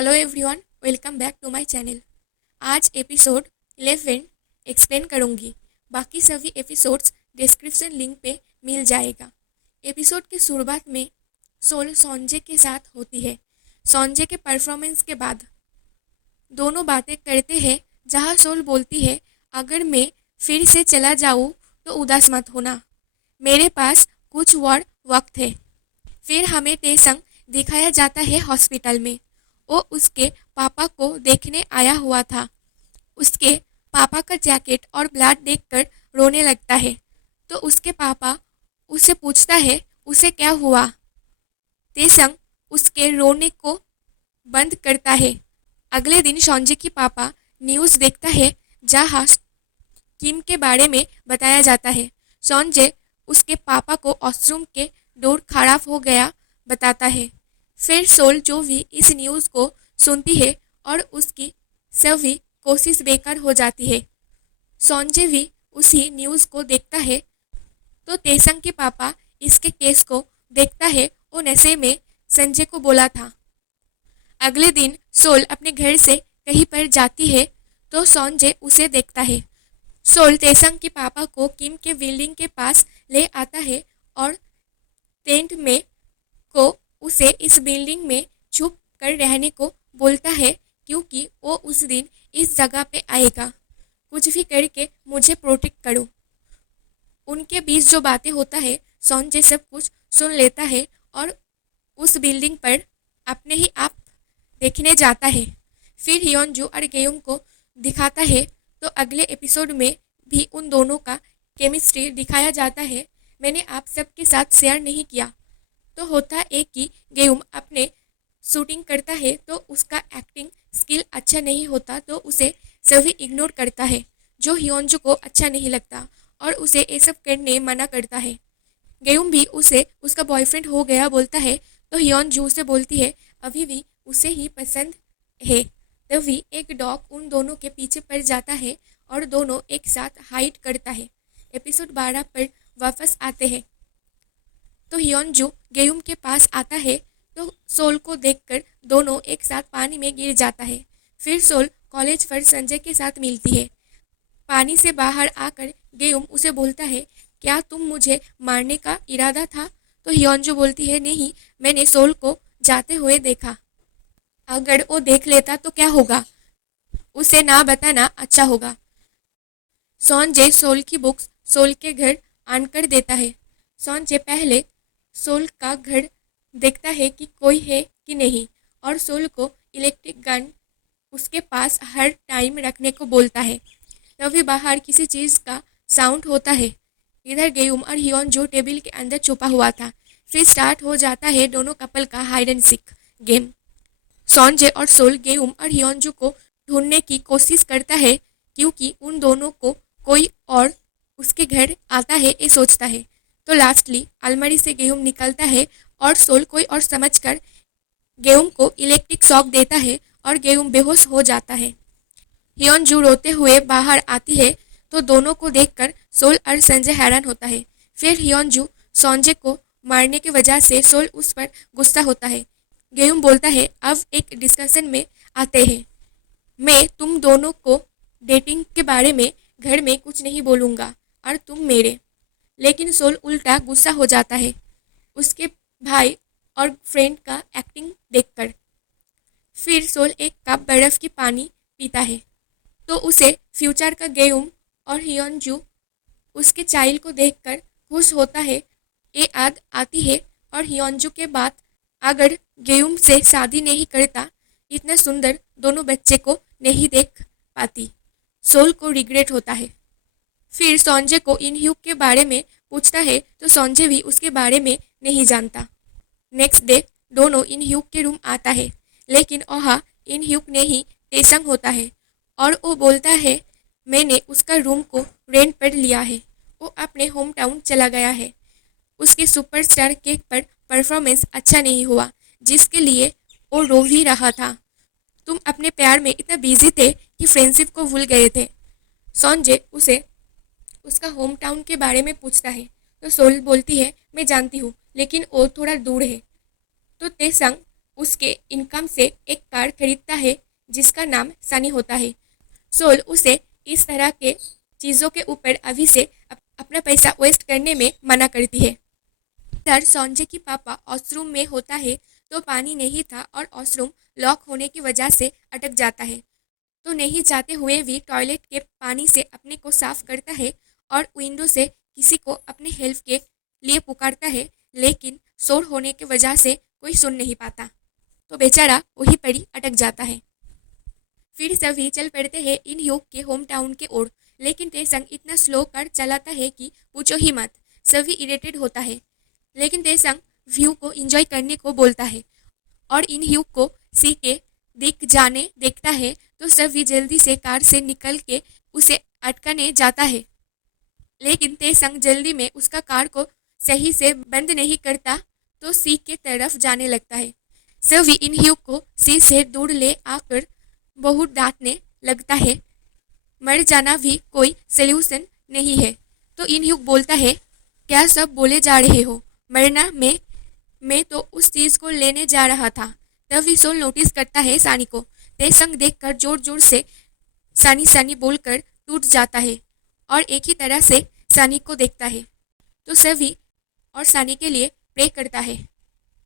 Hello everyone, welcome back to my channel. आज episode 11 explain करूंगी। बाकी सभी एपिसोड्स डिस्क्रिप्शन लिंक पे मिल जाएगा। एपिसोड की शुरुआत में सोल संजय के साथ होती है। संजय के परफॉर्मेंस के बाद दोनों बातें करते हैं, जहां सोल बोलती है, अगर मैं फिर से चला जाऊं तो उदास मत होना, मेरे पास कुछ और वक्त है। फिर हमें तेसंग दिखाया जाता है हॉस्पिटल में। वो उसके पापा को देखने आया हुआ था। उसके पापा का जैकेट और ब्लड देखकर रोने लगता है, तो उसके पापा उससे पूछता है उसे क्या हुआ। तेसंग उसके रोने को बंद करता है। अगले दिन संजय की पापा न्यूज़ देखता है, जहां किम के बारे में बताया जाता है। संजय उसके पापा को वॉशरूम के डोर खराब हो गया बताता है। फिर सोल जो भी इस न्यूज़ को सुनती है और उसकी सभी कोशिश बेकार हो जाती है। संजय भी उसी न्यूज़ को देखता है, तो तेसंग के पापा इसके केस को देखता है। वो नशे में संजय को बोला था। अगले दिन सोल अपने घर से कहीं पर जाती है, तो संजय उसे देखता है। सोल तेसंग के पापा को किम के बिल्डिंग के पास ले आता है और टेंट में को उसे इस बिल्डिंग में छुप कर रहने को बोलता है, क्योंकि वो उस दिन इस जगह पे आएगा। कुछ भी करके मुझे प्रोटेक्ट करो। उनके बीच जो बातें होता है, संजय सब कुछ सुन लेता है और उस बिल्डिंग पर अपने ही आप देखने जाता है। फिर हियोनजू और गेयुम को दिखाता है, तो अगले एपिसोड में भी उन दोनों का केमिस्ट्री दिखाया जाता है। मैंने आप सबके साथ शेयर नहीं किया। तो होता एक कि गेयुम अपने शूटिंग करता है, तो उसका एक्टिंग स्किल अच्छा नहीं होता, तो उसे सभी इग्नोर करता है, जो हियोनजू को अच्छा नहीं लगता और उसे ये सब करने मना करता है। गेयुम भी उसे उसका बॉयफ्रेंड हो गया बोलता है, तो हियोनजू उसे बोलती है अभी भी उसे ही पसंद है। तभी एक डॉग उन दोनों के पीछे पड़ जाता है और दोनों एक साथ हाइड करता है। एपिसोड 12 पर वापस आते हैं, तो हियोनजू गेयुम के पास आता है, तो सोल को देखकर दोनों एक साथ पानी में गिर जाता है। फिर सोल कॉलेज पर संजय के साथ मिलती है। पानी से बाहर आकर गेयुम उसे बोलता है, क्या तुम मुझे मारने का इरादा था? तो हियोनजू बोलती है, नहीं, मैंने सोल को जाते हुए देखा। अगर वो देख लेता तो क्या होगा? उसे ना बताना अच्छा होगा। संजय सोल की बुक्स सोल के घर आनकर देता है। संजय पहले सोल का घर देखता है कि कोई है कि नहीं, और सोल को इलेक्ट्रिक गन उसके पास हर टाइम रखने को बोलता है। तभी बाहर किसी चीज़ का साउंड होता है। इधर गेयुम और हियोनजू टेबल के अंदर छुपा हुआ था। फिर स्टार्ट हो जाता है दोनों कपल का hide and seek game. Sanjay और सोल गेयुम और हियोनजू को ढूंढने की कोशिश करता है, क्योंकि उन दोनों को कोई और उसके घर आता है ये सोचता है। तो लास्टली अलमारी से गेयुम निकलता है और सोल कोई और समझकर गेयुम को इलेक्ट्रिक शॉक देता है और गेयुम बेहोश हो जाता है। हियोनजू रोते हुए बाहर आती है, तो दोनों को देखकर सोल और संजय हैरान होता है। फिर हियोनजू संजय को मारने की वजह से सोल उस पर गुस्सा होता है। गेयुम बोलता है, अब एक डिस्कशन में आते हैं। मैं तुम दोनों को डेटिंग के बारे में घर में कुछ नहीं बोलूँगा और तुम मेरे। लेकिन सोल उल्टा गुस्सा हो जाता है उसके भाई और फ्रेंड का एक्टिंग देखकर। फिर सोल एक कप बर्फ की पानी पीता है, तो उसे फ्यूचर का गेयुम और हियोनजू उसके चाइल्ड को देखकर खुश होता है। ये याद आती है और हियोनजू के बाद अगर गेयुम से शादी नहीं करता, इतना सुंदर दोनों बच्चे को नहीं देख पाती। सोल को रिग्रेट होता है। फिर संजय को इनह्यूक के बारे में पूछता है, तो संजय भी उसके बारे में नहीं जानता। नेक्स्ट डे दोनों इनह्यूक के रूम आता है, लेकिन वहाँ इनह्यूक नहीं तेसंग होता है और वो बोलता है, मैंने उसका रूम को रेंट पर लिया है। वो अपने होम टाउन चला गया है। उसके सुपरस्टार केक पर परफॉर्मेंस अच्छा नहीं हुआ, जिसके लिए वो रो भी रहा था। तुम अपने प्यार में इतना बिजी थे कि फ्रेंडशिप को भूल गए थे। संजय उसे उसका होम टाउन के बारे में पूछता है, तो सोल बोलती है, मैं जानती हूँ, लेकिन वो थोड़ा दूर है। तो तेसंग उसके इनकम से एक कार खरीदता है जिसका नाम सनी होता है। सोल उसे इस तरह के चीज़ों के ऊपर अभी से अपना पैसा वेस्ट करने में मना करती है। इधर संजय की पापा वॉशरूम में होता है तो पानी नहीं था और वॉशरूम लॉक होने की वजह से अटक जाता है। तो नहीं चाहते हुए भी टॉयलेट के पानी से अपने को साफ करता है और विंडो से किसी को अपने हेल्प के लिए पुकारता है, लेकिन शोर होने की वजह से कोई सुन नहीं पाता, तो बेचारा वहीं पर ही अटक जाता है। फिर सभी चल पड़ते हैं इन ह्यूग के होम टाउन के ओर, लेकिन तेसंग इतना स्लो कर चलाता है कि पूछो ही मत। सभी इरिटेट होता है, लेकिन तेसंग व्यू को एंजॉय करने को बोलता है और इन ह्यूग को सी के दिख जाने देखता है तो सभी जल्दी से कार से निकल के उसे अटकाने जाता है, लेकिन तेसंग जल्दी में उसका कार को सही से बंद नहीं करता तो सी के तरफ जाने लगता है। सभी इन ह्यूग को सी से दूर ले आकर बहुत डांटने लगता है। मर जाना भी कोई सल्यूशन नहीं है। तो इन ह्यूग बोलता है, क्या सब बोले जा रहे हो? मरना मैं तो उस चीज को लेने जा रहा था। तभी सोल नोटिस करता है सानी को। तेसंग देखकर जोर जोर से सानी सानी बोलकर टूट जाता है और एक ही तरह से सानी को देखता है तो सभी और सानी के लिए प्रे करता है।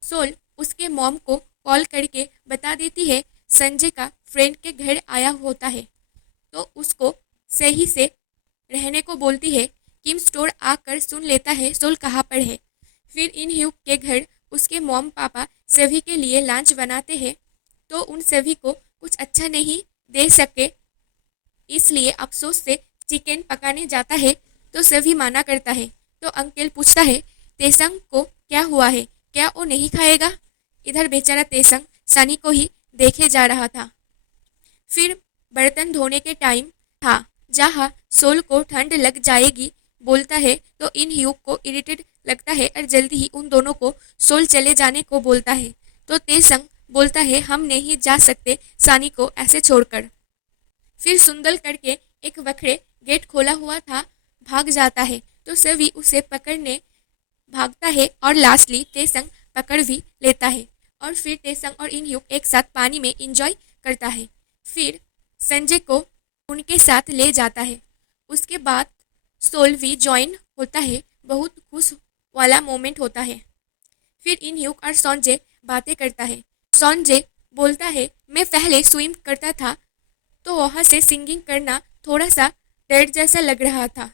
सोल उसके मॉम को कॉल करके बता देती है संजय का फ्रेंड के घर आया होता है, तो उसको सही से रहने को बोलती है। किम स्टोर आकर सुन लेता है सोल कहाँ पर है। फिर इन ह्यूग के घर उसके मॉम पापा सभी के लिए लंच बनाते हैं, तो उन सभी को कुछ अच्छा नहीं दे सके इसलिए अफसोस से चिकन पकाने जाता है, तो सभी माना करता है। तो अंकल पूछता है तेसंग को क्या हुआ है, क्या वो नहीं खाएगा? इधर बेचारा तेसंग सनी को ही देखे जा रहा था। फिर बर्तन धोने के टाइम था जहाँ सोल को ठंड लग जाएगी बोलता है, तो इन ह्यूग को इरिटेट लगता है और जल्दी ही उन दोनों को सोल चले जाने को बोलता है। तो तेसंग बोलता है हम नहीं जा सकते सानी को ऐसे छोड़कर। फिर सुंदल करके एक बकरे गेट खोला हुआ था भाग जाता है, तो सभी उसे पकड़ने भागता है और लास्टली तेसंग पकड़ भी लेता है और फिर तेसंग और इन ह्यूग एक साथ पानी में एंजॉय करता है। फिर संजय को उनके साथ ले जाता है। उसके बाद सोल भी ज्वाइन होता है। बहुत खुश वाला मोमेंट होता है। फिर इन ह्यूग और संजय बातें करता है। संजय बोलता है मैं पहले स्विम करता था तो वहाँ से सिंगिंग करना थोड़ा सा डर जैसा लग रहा था,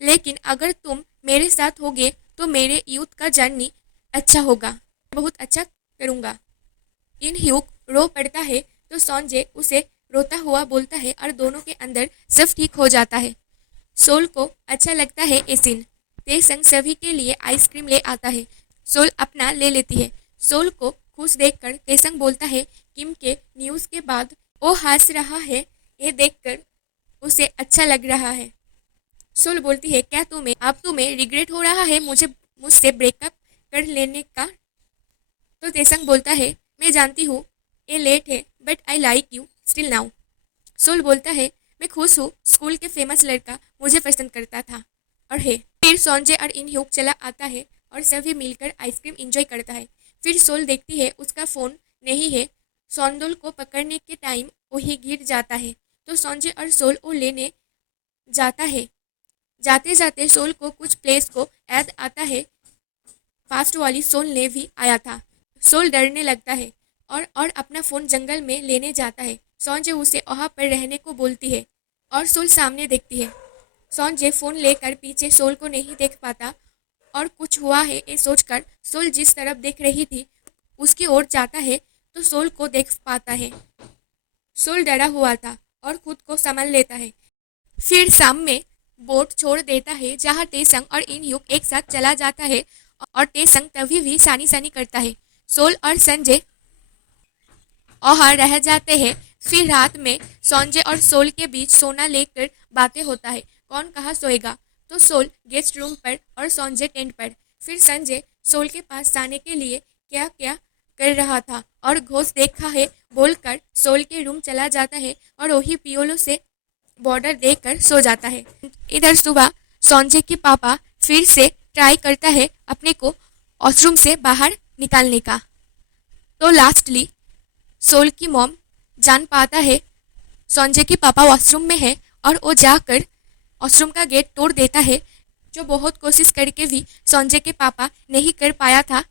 लेकिन अगर तुम मेरे साथ होगे तो मेरे यूथ का जर्नी अच्छा होगा, बहुत अच्छा करूँगा। इन ह्यूग रो पड़ता है तो संजय उसे रोता हुआ बोलता है और दोनों के अंदर सब ठीक हो जाता है। सोल को अच्छा लगता है ये सीन। तेसंग सभी के लिए आइसक्रीम ले आता है। सोल अपना ले लेती है। सोल को खुश देखकर तेसंग बोलता है किम के न्यूज़ के बाद वो हंस रहा है, ये देखकर उसे अच्छा लग रहा है। सोल बोलती है क्या तुम्हें रिग्रेट हो रहा है मुझसे ब्रेकअप कर लेने का? तो तेसंग बोलता है मैं जानती हूँ ये लेट है but I like you still now. Soul बोलता है मैं खुश हूँ, स्कूल के फेमस लड़का मुझे पसंद करता था और है। फिर संजय और इन ह्यूग चला आता है और सभी मिलकर आइसक्रीम एंजॉय करता है। फिर सोल देखती है उसका फ़ोन नहीं है। सौंदुल को पकड़ने के टाइम वही गिर जाता है, तो संजय और सोल वो लेने जाता है। जाते जाते सोल को कुछ प्लेस को याद आता है। फास्ट वाली सोल ने भी आया था। सोल डरने लगता है और अपना फ़ोन जंगल में लेने जाता है। संजय उसे वहाँ पर रहने को बोलती है और सोल सामने देखती है। संजय फ़ोन लेकर पीछे सोल को नहीं देख पाता और कुछ हुआ है ये सोचकर सोल जिस तरफ देख रही थी उसकी ओर जाता है तो सोल को देख पाता है। सोल डरा हुआ था और खुद को संभाल लेता है। फिर सामने बोट छोड़ देता है जहाँ तेसंग और इन ह्यूग एक साथ चला जाता है और तेसंग तभी भी सानी सानी करता है। सोल और संजय वहाँ रह जाते हैं। फिर रात में संजय और सोल के बीच सोना लेकर बातें होता है कौन कहाँ सोएगा, तो सोल गेस्ट रूम पर और संजय टेंट पर। फिर संजय सोल के पास जाने के लिए क्या क्या कर रहा था और घोष देखा है बोलकर सोल के रूम चला जाता है और वही पियोलो से बॉर्डर देखकर सो जाता है। इधर सुबह संजय के पापा फिर से ट्राई करता है अपने को वॉशरूम से बाहर निकालने का, तो लास्टली सोल की मॉम जान पाता है संजय के पापा वॉशरूम में है और वो जाकर वॉशरूम का गेट तोड़ देता है, जो बहुत कोशिश करके भी संजय के पापा नहीं कर पाया था।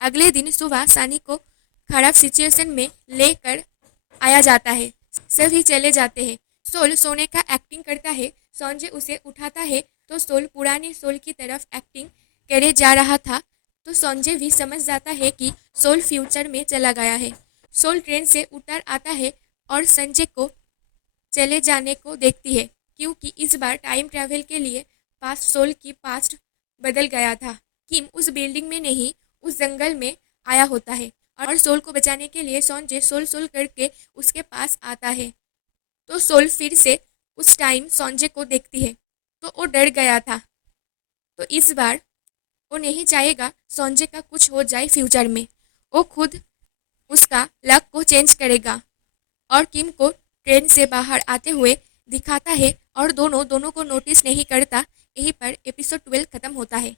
अगले दिन सुबह सनी को खराब सिचुएशन में लेकर आया जाता है। सभी चले जाते हैं। सोल सोने का एक्टिंग करता है। संजय उसे उठाता है तो सोल पुराने सोल की तरफ एक्टिंग करे जा रहा था, तो संजय भी समझ जाता है कि सोल फ्यूचर में चला गया है। सोल ट्रेन से उतर आता है और संजय को चले जाने को देखती है, क्योंकि इस बार टाइम ट्रैवल के लिए पास्ट सोल की पास्ट बदल गया था। किम उस बिल्डिंग में नहीं, उस जंगल में आया होता है और सोल को बचाने के लिए संजय सोल सोल करके उसके पास आता है। तो सोल फिर से उस टाइम संजय को देखती है तो वो डर गया था। तो इस बार वो नहीं चाहेगा संजय का कुछ हो जाए फ्यूचर में। वो खुद उसका लक को चेंज करेगा और किम को ट्रेन से बाहर आते हुए दिखाता है और दोनों को नोटिस नहीं करता। यहीं पर एपिसोड 12 खत्म होता है।